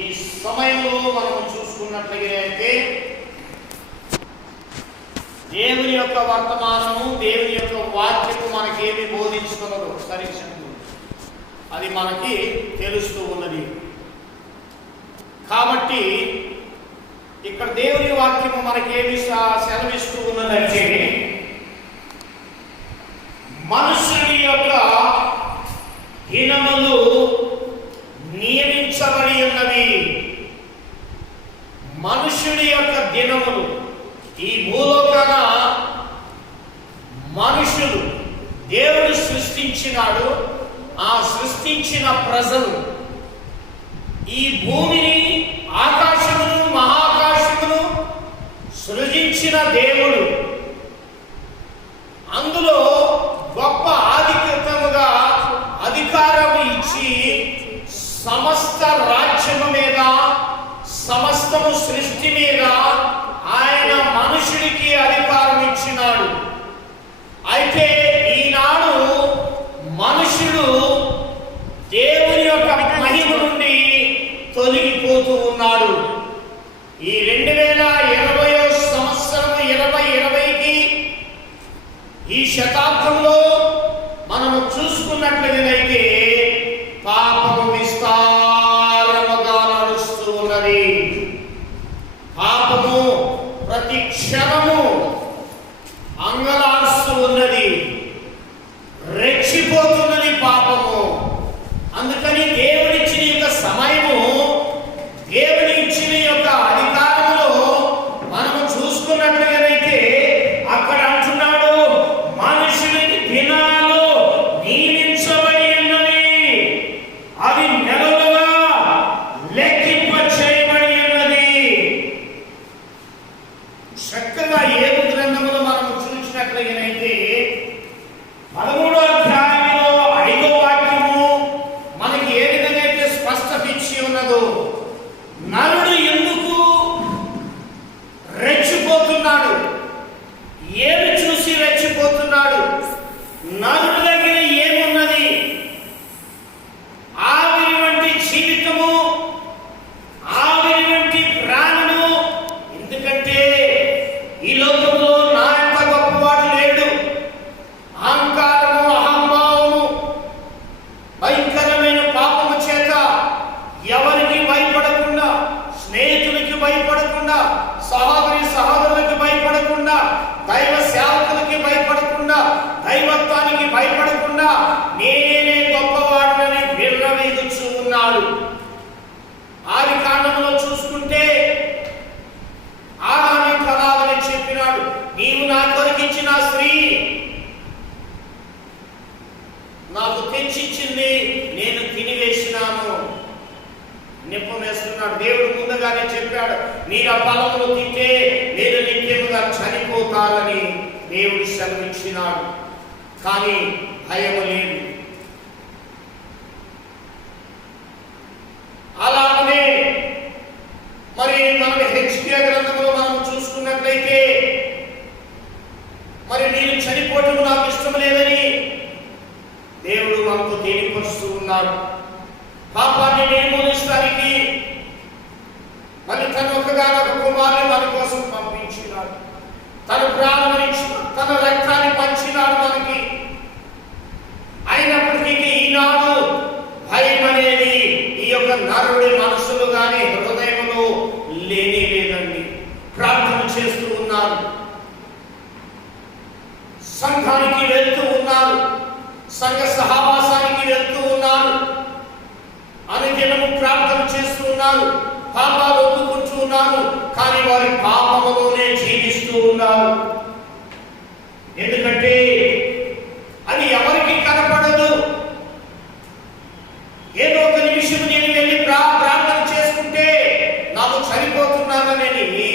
ఈ సమయంలో మనం చూసుకున్నట్లయితే దేవుని యొక్క వర్తమానము, దేవుని యొక్క వాక్యము మనకేమి బోధించుకున్నదో సరిక్షణము అది మనకి తెలుస్తూ ఉన్నది. కాబట్టి ఇక్కడ దేవుని వాక్యము మనకేమి సెలవిస్తూ ఉన్నదంటే, మనుషుని యొక్క దినములు నియమించబడి ఉన్నవి. మనుషుడి యొక్క దినములు, ఈ భూలోకాన మనుషులు దేవుడు సృష్టించినాడు. ఆ సృష్టించిన ప్రజలు ఈ భూమిని, ఆకాశమును, మహాకాశమును సృజించిన దేవుడు అందులో గొప్ప ఆధిక్యతముగా అధికారం ఇచ్చి సమస్త రాజ్యము మీద, సమస్తము సృష్టి మీద ఆయన మనుషుడికి అధికారం ఇచ్చినాడు. అయితే ఈనాడు మనుషుడు దేవుని యొక్క మహిమ నుండి తొలగిపోతూ ఉన్నాడు. ఈ 2020వ సంవత్సరం 2020కి ఈ శతాబ్దంలో మనము చూసుకున్నట్లయితే పాపము విస్తారముగా నడుస్తూ ఉన్నది. పాపము ప్రతి క్షణము అంగలారుస్తూ ఉన్నది, రెచ్చిపోతున్నది పాపము. అందుకని దేవుడిచ్చిన యొక్క సమయము, దేవుని ఇచ్చిన యొక్క అధికారంలో మనము చూసుకున్నట్లయితే అక్కడ అంటున్నాడు, మనుషునికి దినాలు నియమించబడి ఉన్నవి, అవి నెలలుగా లెక్కింప చేయబడి ఉన్నది. చక్కగా ఏడు గ్రంథములు మనము చూసినట్లయితే 13వ అధ్యాయంలో 5వ వాక్యము మనకి ఏ విధంగా అయితే స్పష్టపిచ్చి ఉన్నదో, నరుడు ఎందుకు రెచ్చిపోతున్నాడు, ఏమి చూసి రెచ్చిపోతున్నాడు, నరుడు దగ్గర ఏమున్నది, ఆవిరి వంటి జీవితము, ఆవిరి వంటి ప్రాణము. ఎందుకంటే ఈ లోకంలో నా ఎంత గొప్పవాడు లేడు. అహంకారము, అహంభావము, భయంకరమైన పాపము చేత ఎవరికి భయపడకుండా, స్నేహితులకి భయపడకుండా, సహోదరులకు భయపడకుండా, దైవ సేవకులకి భయపడకుండా, దైవత్వానికి భయపడకుండా నేనే గొప్పవాడని విర్రవీగుచూ ఉన్నాడు. ఆది కాండములో చూసుకుంటే ఆదాము కలాలని చెప్పినాడు, నీవు నా కొరకిచ్చిన స్త్రీ నాకు తెచ్చిచ్చింది, నేను తినివేసినాను. నిప్పం వేస్తున్నాడు. దేవుడు ముందుగానే చెప్పాడు, మీరు ఆ ఫలములు తింటే మీరు నిత్యముగా చనిపోతారని దేవుడు సెలవిచ్చినాడు. కానీ భయము లేదు. అలానే మరి మనం హెచ్కే గ్రంథంలో మనం చూసుకున్నట్లయితే, మరి నేను చనిపోవటం నాకు ఇష్టం లేదని దేవుడు మనకు తెలియపరుస్తూ ఉన్నాడు. పాపాన్ని నిర్మూలించడానికి మరి తన ఒక్కగానొక కుమారుని మన కోసం పంపించినాడు. తన ప్రాణాన్ని, తన రక్తాన్ని పంచినాడు మనకి. అయినప్పటికీ ఈనాడు భయం అనేది ఈ యొక్క నరుడి మనసులో కానీ హృదయంలో లేదండి. ప్రార్థన చేస్తూ ఉన్నారు, సంఘానికి వెళ్తూ ఉన్నారు, సంఘ సహవాసానికి వెళ్తూ ఉన్నారు, అనుదినము ప్రార్థన చేస్తూ ఉన్నారు, పాపాలు ఒప్పుకుంటూ ఉన్నారు. కానీ వారి పాపములోనే జీవిస్తూ ఉన్నారు. ఎందుకంటే అది ఎవరికి కనపడదు. ఏదో ఒక నిమిషం నేను వెళ్ళి ప్రార్థన చేసుకుంటే నాకు చనిపోతున్నానని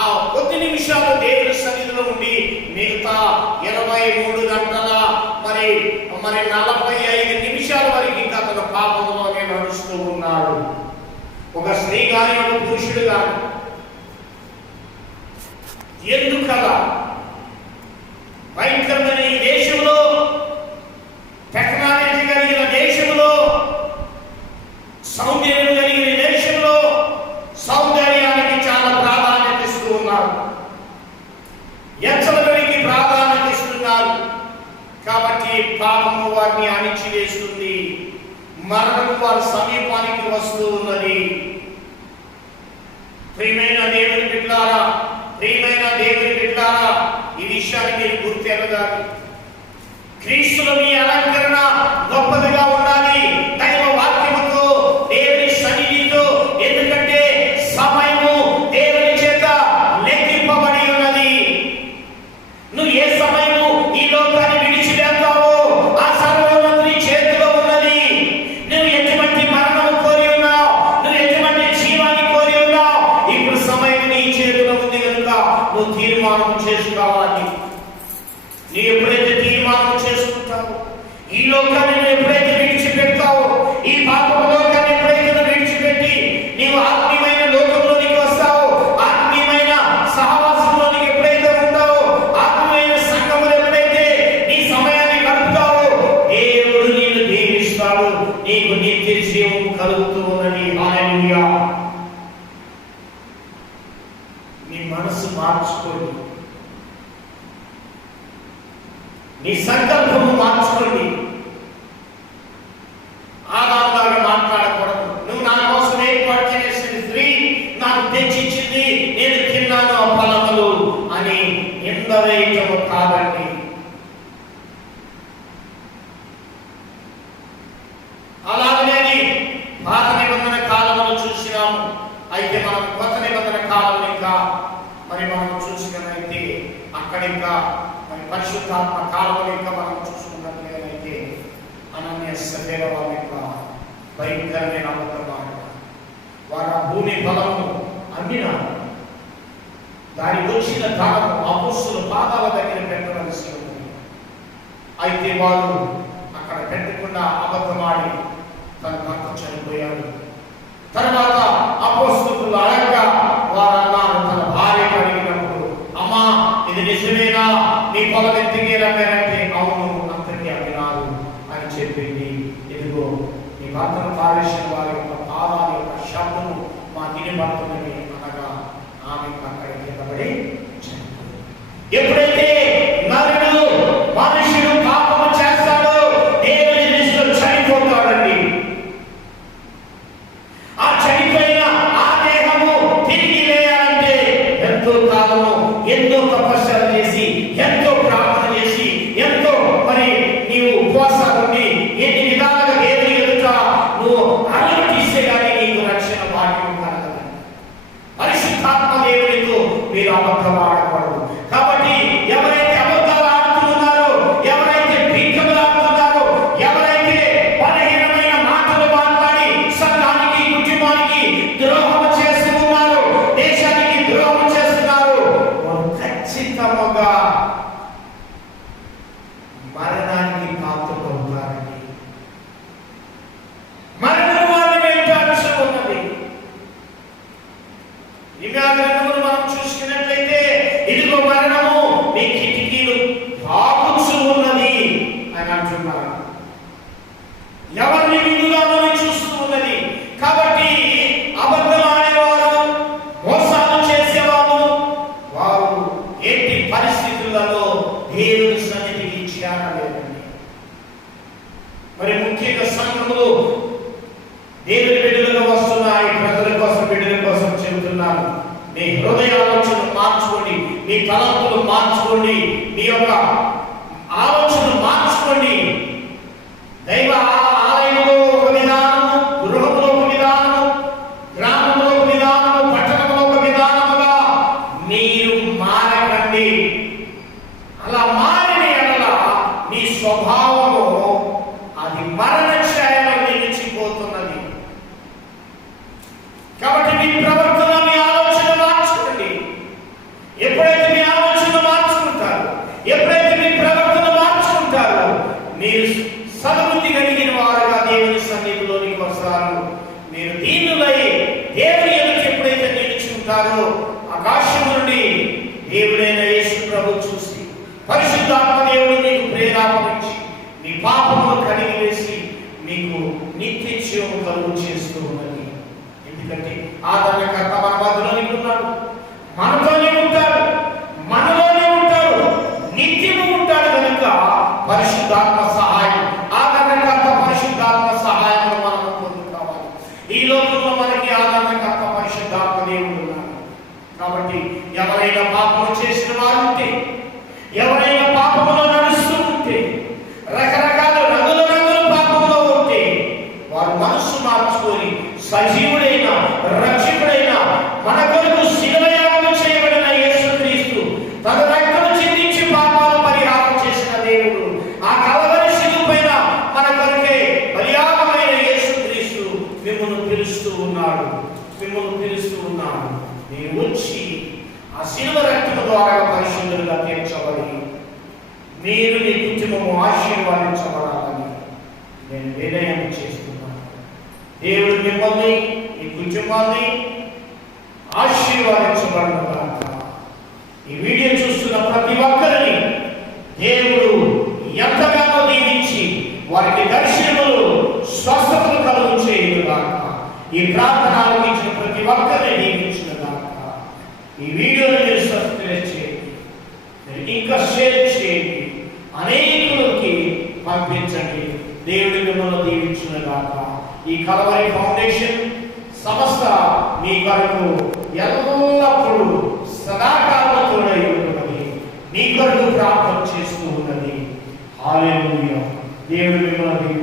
ఆ కొద్ది నిమిషాలు దేవుని సన్నిధిలో ఉండి మిగతా 23 గంటల మరి 45 నిమిషాల వరకు ఇంకా తన పాపంలోనే నడుస్తూ ఉన్నాడు. ఒక స్త్రీ కానీ ఒక పురుషుడు కానీ. ఎందుకలా? భయంకరమైన ఈ దేశంలో, టెక్నాలజీ కలిగిన దేశంలో, సౌందర్యం కలిగిన వారిని అణిచివేస్తుంది. మరణం వారి సమీపానికి వస్తూ ఉన్నది. ప్రియమైన దేవుని బిడ్డలారా, ప్రియమైన దేవుని బిడ్డలారా, ఈ విషయాన్ని మీరు గుర్తెరగాలి. క్రీస్తులో మీ అలంకరణ గొప్పదిగా ఉండాలి, దైవ వాక్యముతో, దేవుని సన్నిధితో. ఎందుకంటే సమయము దేవుని చేత లెక్కింపబడి ఉన్నది. నువ్వు ఏ సమయము ఈ లోకాన్ని విడిచివేస్తావో ఆ సర్వోన్నతుని చేతిలో ఉన్నది. నువ్వు ఎటువంటి మరణము కోరి ఉన్నావు, నువ్వు ఎటువంటి జీవాన్ని కోరి ఉన్నావు, ఇప్పుడు సమయం నీ చేతిలో ఉంది కనుక నువ్వు తీర్మానం చేసుకోవాలి. నీ ఎప్పుడైతే తీర్మానం చేసుకుంటావో, ఈ లోకాన్ని నువ్వు ఎప్పుడైతే విడిచిపెడతావో, ఈ పాప లోకాన్ని ఎప్పుడైతే నువ్వు విడిచిపెట్టి నీవు ఆత్మీయమైన లోకంలోనికి వస్తావో, ఆత్మీయమైన సహవాసంలోనికి ఎప్పుడైతే ఉంటావో, ఆత్మీయమైన సంఘములో ఎప్పుడైతే నీ సమయాన్ని గడుపుతావో, దేవుడు నిన్ను దీవిస్తాడు. నీకు నిత్య జీవం కలుగుతూ ఉన్నది. హల్లెలూయా. నీ మనసు మార్చుకోండి, నీ సంకల్పము మార్చుకోండి. ఆదాంలాగా మాట్లాడకూడదు. నువ్వు నా కోసం ఏర్పాటు చేసిన స్త్రీ నాకు తెచ్చిచ్చింది, నేను తిన్నాను ఆ ఫలములు అని నిందవేయటము కాదండి. అలాగనే పాత నిబంధన కాలంలో చూసినాము. అయితే మనం కొత్త నిబంధన కాలం ఇంకా మరి మనం చూసినట్లయితే అక్కడ ఇంకా పరిశుద్ధాత్మ కాలంలో ఇంకా మనం చూసుకున్నట్లయితే అనన్య సభ్యుల వాళ్ళ యొక్క భయంకరమైన అబద్ధమాట. వారు ఆ భూమి బలము అమ్మినారు. దానికి వచ్చిన ధనము అపోస్తుల పాదాల దగ్గర పెట్టవలసి ఉంది. అయితే వారు అక్కడ పెట్టకుండా అబద్ధమాడి తన భర్త చనిపోయాడు. తర్వాత అపోస్తులు అడగగా వారు అన్నారు, తన భార్య అడిగినప్పుడు, అమ్మా ఇది నిజమేనా, నీ పొలం ఎంతకి రంగారంటే అవును అంతకి అమ్మినారు అని చెప్పింది. ఇదిగో నీ భర్తను పారేసిన వారి యొక్క పాదాల యొక్క శబ్దము మా తిని భర్తని అనగా ఆమె అక్కడికి కిందపడి చనిపోయింది. ఎప్పుడైతే నరుడు మనుషుడు పాపము చేస్తాడో దేవుని దృష్టిలో చనిపోతాడండి. ఆ చనిపోయిన ఆ దేహము తిరిగి వేయాలంటే ఎంతో కాలము, ఎంతో తపస్సులు చేసి, ఎంతో ప్రార్థన చేసి, ఎంతో మరి నీవు ఉపవాసాలు ఉండి, ఎన్ని విధాలుగా దేవుని ఎదుట నువ్వు అడుగు తీసే కానీ నీకు రక్షణ భాగ్యం కలగదు. పరిశుద్ధాత్మ దేవునితో మీరు అబద్ధం ఆడకూడదు. కాబట్టి ఎవరైతే అబద్ధాలు ఆడుతున్నారో, ఎవరైతే భిక్షములు ఆడుతున్నారో, ఎవరైతే బలహీనమైన మాటలు మాట్లాడి సంఘానికి, కుటుంబానికి ద్రోహం చేస్తున్నారో, దేశానికి ద్రోహం చేస్తున్నారు, వారు ఖచ్చితంగా మరణానికి పాత్రలవుతారండి. మరణం వారిని వెంటాడుతూ ఉన్నది. గ్రంథమును మనం చూసుకున్నట్లయితే ఇదిగో మరణము మీ కిటికీలు తాకుచూ ఉన్నది అని అంటున్నారు. ఎవరిని విందుదామని చూస్తూ ఉన్నది. కాబట్టి అబద్ధం ఆడేవారు, మోసాలు చేసేవారు, వారు ఎట్టి పరిస్థితులలో దేవుని సన్నిధికి చేరలేదండి. మరి ముఖ్యంగా సంఘములు దేవుని బిడ్డలుగా వస్తున్నాయి. ప్రజల కోసం, బిడ్డల కోసం చెబుతున్నాను. మీ హృదయ ఆలోచనలు మార్చుకోండి, మీ తలంపులు మార్చుకోండి, మీ యొక్క ఆలోచనలు మార్చుకోండి. దైవ ఆలయంలో ఒక విధానము, గృహంలో ఒక విధానము, గ్రామంలో ఒక విధానము, పట్టణంలో ఒక విధానముగా మీరు మారకండి. అలా మారిన ఎడల మీ స్వభావము అది మరణ ఛాయలో నిలిచిపోతున్నది. కాబట్టి మీ ప్రవర్తన, మీ ఆలోచన మార్చుకోండి. ఎప్పుడైతే మీ ఆలోచన మార్చుకుంటారు, ఎప్పుడైతే మీ ప్రవర్తన మార్చుకుంటారో మీరు సద్బుద్ధి కలిగిన వారుగా దేవుని సన్నిధిలోనికి వస్తారు. మీరు దీనులై దేవుని ఎదుట ఎప్పుడైతే నిలిచి ఉంటారో ఆకాశం నుండి దేవుడైన యేసు ప్రభు చూసి, పరిశుద్ధాత్మ దేవుడు మీకు ప్రేరేపించి మీ పాపమును కడిగి వేసి మీకు నిత్య జీవము కలుగు చేస్తూ ఉన్నది. ఎందుకంటే ఆదరణకర్త మన మధ్యలోనే ఉన్నాడు, మనతోనే ఉంటాడు, మనలోనే ఉంటాడు, నిత్యము ఉంటాడు కనుక పరిశుద్ధాత్మ సహాయం, సజీవుడైన రక్షకుడైన మన కొరకు శిలువయాగం చేయబడిన యేసుక్రీస్తు తన రక్తం చిందించి పాపాలు పరిహారం చేసిన దేవుడు, ఆ కల్వరి శిలువ పైన మన కొరకే బలియాగమైన యేసుక్రీస్తు మిమ్మల్ని పిలుస్తూ ఉన్నాడు. నేను వచ్చి ఆ శిలువ రక్తం ద్వారా పరిశుద్ధులుగా తీర్చబడి మీరు నీ కుటుంబము ఆశీర్వాదించబడాలని నేను వినయం చేస్తున్నాను. దేవుడు మిమ్మల్ని, ఈ కుటుంబాన్ని ఆశీర్వాదించబడుగాక. ఈ వీడియో చూస్తున్న ప్రతి ఒక్కరిని దేవుడు ఎంతగానో దీవించి వారికి దర్శనములు, స్వస్థతలు కలుగు చేయుగాక. ఈ ప్రార్థన ఆలకించిన ప్రతి ఒక్కరిని దీవించుగాక. ఈ వీడియోని మీరు సబ్స్క్రైబ్ చేయండి, ఇంకా షేర్ చేయండి, అనేకులకి పంపించండి. దేవుడి మిమ్మల్ని దీవించుగాక. ఈ కల్వరి ఫౌండేషన్ సంస్థ మీ కొరకు ఎల్లప్పుడూ సదాకాలముతో ఉన్నది, మీ కొరకు ప్రార్థన చేస్తూ ఉన్నది. హల్లెలూయా. దేవుడు మిమ్మల్ని